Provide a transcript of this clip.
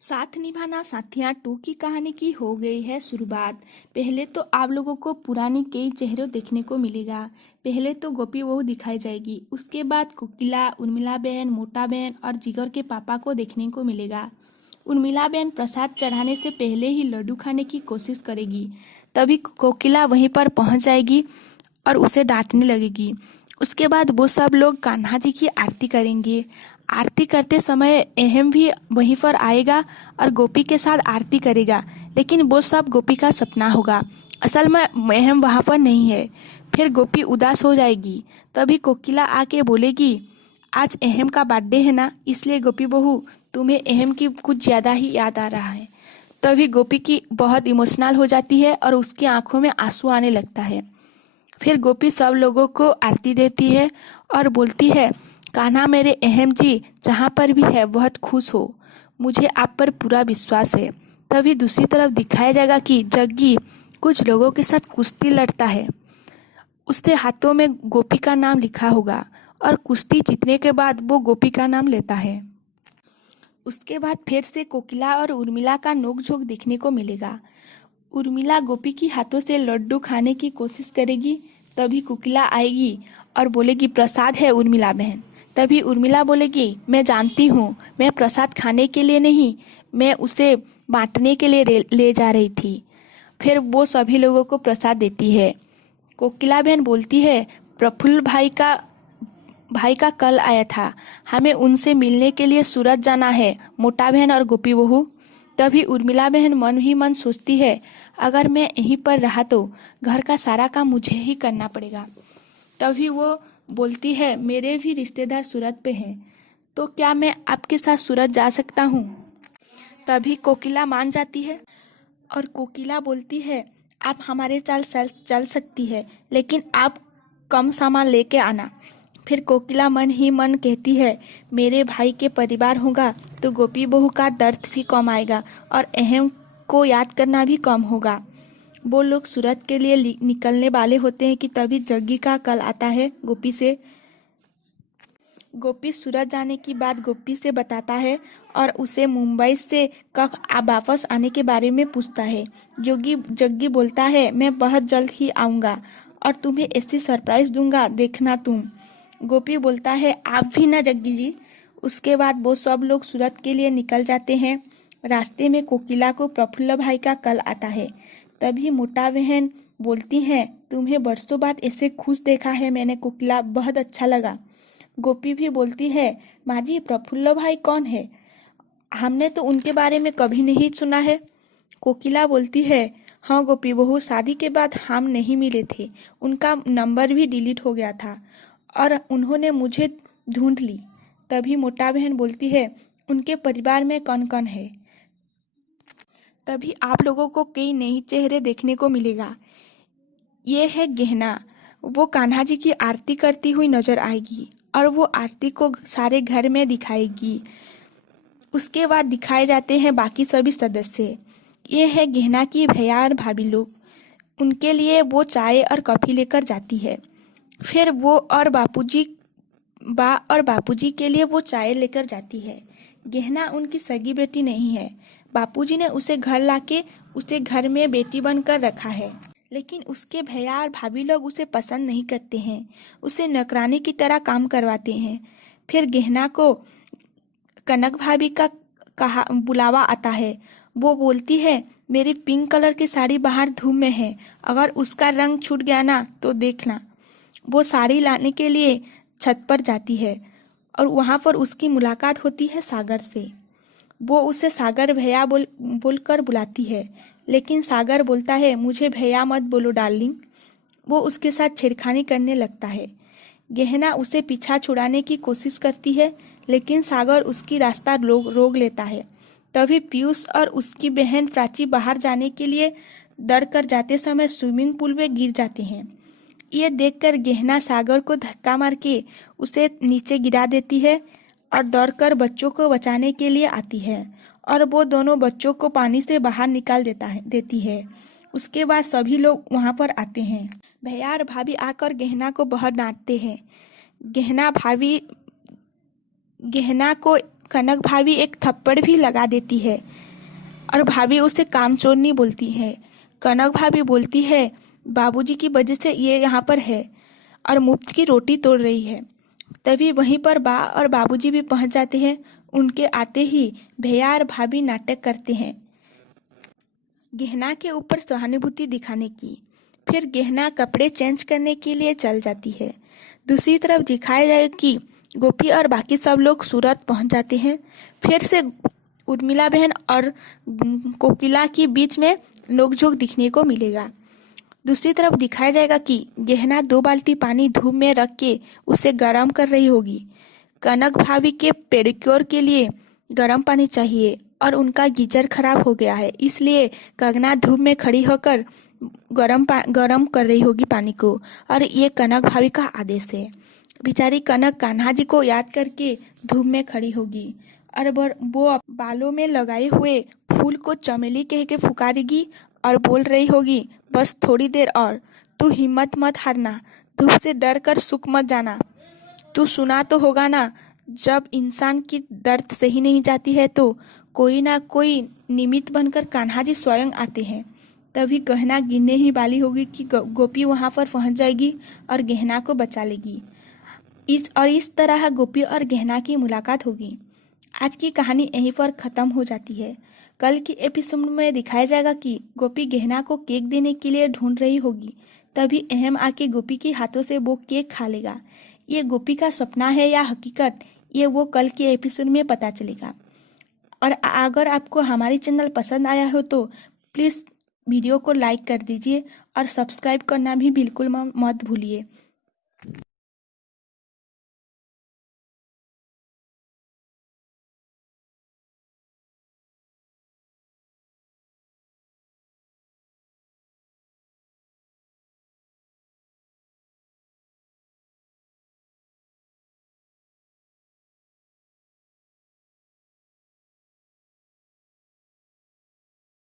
साथ निभाना साथिया 2 की कहानी की हो गई है शुरुआत। पहले तो आप लोगों को पुरानी कई चेहरे देखने को मिलेगा। पहले तो गोपी बहू दिखाई जाएगी, उसके बाद कोकिला, उर्मिला बहन, मोटा बहन और जिगर के पापा को देखने को मिलेगा। उर्मिला बहन प्रसाद चढ़ाने से पहले ही लड्डू खाने की कोशिश करेगी। तभी कोकिला वहीं पर पहुंच जाएगी और उसे डांटने लगेगी। उसके बाद वो सब लोग कान्हा जी की आरती करेंगे। आरती करते समय अहम भी वहीं पर आएगा और गोपी के साथ आरती करेगा, लेकिन वो सब गोपी का सपना होगा। असल में अहम वहाँ पर नहीं है। फिर गोपी उदास हो जाएगी। तभी कोकिला आके बोलेगी, आज अहम का बर्थडे है ना, इसलिए गोपी बहू तुम्हें अहम की कुछ ज़्यादा ही याद आ रहा है। तभी गोपी की बहुत इमोशनल हो जाती है और उसकी आंखों में आंसू आने लगता है। फिर गोपी सब लोगों को आरती देती है और बोलती है, कान्हा मेरे अहम जी जहाँ पर भी है बहुत खुश हो, मुझे आप पर पूरा विश्वास है। तभी दूसरी तरफ दिखाया जाएगा कि जग्गी कुछ लोगों के साथ कुश्ती लड़ता है। उसके हाथों में गोपी का नाम लिखा होगा और कुश्ती जीतने के बाद वो गोपी का नाम लेता है। उसके बाद फिर से कोकिला और उर्मिला का नोकझोंक देखने को मिलेगा। उर्मिला गोपी की हाथों से लड्डू खाने की कोशिश करेगी। तभी कोकिला आएगी और बोलेगी, प्रसाद है उर्मिला बहन। तभी उर्मिला बोलेगी, मैं जानती हूँ, मैं प्रसाद खाने के लिए नहीं, मैं उसे बांटने के लिए ले जा रही थी। फिर वो सभी लोगों को प्रसाद देती है। कोकिला बहन बोलती है, प्रफुल्ल भाई का कल आया था, हमें उनसे मिलने के लिए सूरत जाना है, मोटा बहन और गोपी बहू। तभी उर्मिला बहन मन ही मन सोचती है, अगर मैं यहीं पर रहा तो घर का सारा काम मुझे ही करना पड़ेगा। तभी वो बोलती है, मेरे भी रिश्तेदार सूरत पे हैं, तो क्या मैं आपके साथ सूरत जा सकता हूँ? तभी कोकिला मान जाती है और कोकिला बोलती है, आप हमारे चल सकती है, लेकिन आप कम सामान लेके आना। फिर कोकिला मन ही मन कहती है, मेरे भाई के परिवार होगा तो गोपी बहू का दर्द भी कम आएगा और अहम को याद करना भी कम होगा। वो लोग सूरत के लिए निकलने वाले होते हैं कि तभी जग्गी का कल आता है गोपी से। गोपी सूरत जाने की बात गोपी से बताता है और उसे मुंबई से कब वापस आने के बारे में पूछता है। जग्गी बोलता है, मैं बहुत जल्द ही आऊँगा और तुम्हें ऐसी सरप्राइज दूंगा, देखना तुम। गोपी बोलता है, आप भी ना जग्गी जी। उसके बाद वो सब लोग सूरत के लिए निकल जाते हैं। रास्ते में कोकिला को प्रफुल्ल भाई का कल आता है। तभी मोटा बहन बोलती है, तुम्हें बरसों बाद ऐसे खुश देखा है मैंने कोकिला, बहुत अच्छा लगा। गोपी भी बोलती है, माँ जी प्रफुल्ल भाई कौन है? हमने तो उनके बारे में कभी नहीं सुना है। कोकिला बोलती है, हाँ गोपी बहू, शादी के बाद हम नहीं मिले थे, उनका नंबर भी डिलीट हो गया था और उन्होंने मुझे ढूंढ ली। तभी मोटा बहन बोलती है, उनके परिवार में कौन कौन है? तभी आप लोगों को कई नए चेहरे देखने को मिलेगा। ये है गहना, वो कान्हा जी की आरती करती हुई नजर आएगी और वो आरती को सारे घर में दिखाएगी। उसके बाद दिखाए जाते हैं बाकी सभी सदस्य। ये है गहना की भैया और भाभी लोग, उनके लिए वो चाय और कॉफी लेकर जाती है। फिर वो और बापूजी के लिए वो चाय लेकर जाती है। गहना उनकी सगी बेटी नहीं है, बापूजी ने उसे घर लाके उसे घर में बेटी बनकर रखा है, लेकिन उसके भैया और भाभी लोग उसे पसंद नहीं करते हैं, उसे नौकरानी की तरह काम करवाते हैं। फिर गहना को कनक भाभी का बुलावा आता है। वो बोलती है, मेरी पिंक कलर की साड़ी बाहर धूप में है, अगर उसका रंग छूट गया ना तो देखना। वो साड़ी लाने के लिए छत पर जाती है और वहाँ पर उसकी मुलाकात होती है सागर से। वो उसे सागर भैया बोलकर बुलाती है, लेकिन सागर बोलता है, मुझे भैया मत बोलो डार्लिंग। वो उसके साथ छेड़खानी करने लगता है। गहना उसे पीछा छुड़ाने की कोशिश करती है, लेकिन सागर उसकी रास्ता रोक लेता है। तभी पीयूष और उसकी बहन प्राची बाहर जाने के लिए दौड़ कर जाते समय स्विमिंग पूल में गिर जाते हैं। ये देखकर गहना सागर को धक्का मार के उसे नीचे गिरा देती है और दौड़कर बच्चों को बचाने के लिए आती है और वो दोनों बच्चों को पानी से बाहर निकाल देती है। उसके बाद सभी लोग वहाँ पर आते हैं। भैया और भाभी आकर गहना को बहुत डांटते हैं। गहना को कनक भाभी एक थप्पड़ भी लगा देती है। और भाभी उसे कामचोरनी बोलती है। कनक भाभी बोलती है, बाबूजी की वजह से ये यहाँ पर है और मुफ्त की रोटी तोड़ रही है। तभी वहीं पर बा और बाबूजी भी पहुंच जाते हैं। उनके आते ही भैया और भाभी नाटक करते हैं गहना के ऊपर सहानुभूति दिखाने की। फिर गहना कपड़े चेंज करने के लिए चल जाती है। दूसरी तरफ दिखाया जाए कि गोपी और बाकी सब लोग सूरत पहुंच जाते हैं। फिर से उर्मिला बहन और कोकिला के बीच में नोकझोंक दिखने को मिलेगा। दूसरी तरफ दिखाया जाएगा कि गहना 2 बाल्टी पानी धूप में रख के उसे गर्म कर रही होगी। कनक भाभी के पेडिक्योर के लिए गर्म पानी चाहिए और उनका गीजर खराब हो गया है, इसलिए कंगना धूप में खड़ी होकर गरम कर रही होगी पानी को और ये कनक भाभी का आदेश है। बेचारी कनक कान्हा जी को याद करके धूप में खड़ी होगी और वो बालों में लगाए हुए फूल को चमेली कह के पुकारेगी और बोल रही होगी, बस थोड़ी देर और, तू हिम्मत मत हारना, धूप से डर कर सूख मत जाना। तू सुना तो होगा ना, जब इंसान की दर्द सही नहीं जाती है तो कोई ना कोई निमित्त बनकर कान्हा जी स्वयं आते हैं। तभी गहना गिरने ही वाली होगी कि गोपी वहां पर पहुंच जाएगी और गहना को बचा लेगी। इस तरह गोपी और गहना की मुलाकात होगी। आज की कहानी यहीं पर खत्म हो जाती है। कल की एपिसोड में दिखाया जाएगा कि गोपी गहना को केक देने के लिए ढूंढ रही होगी। तभी अहम आके गोपी के हाथों से वो केक खा लेगा। ये गोपी का सपना है या हकीकत, ये वो कल के एपिसोड में पता चलेगा। और अगर आपको हमारी चैनल पसंद आया हो तो प्लीज़ वीडियो को लाइक कर दीजिए और सब्सक्राइब करना भी बिल्कुल मत भूलिए।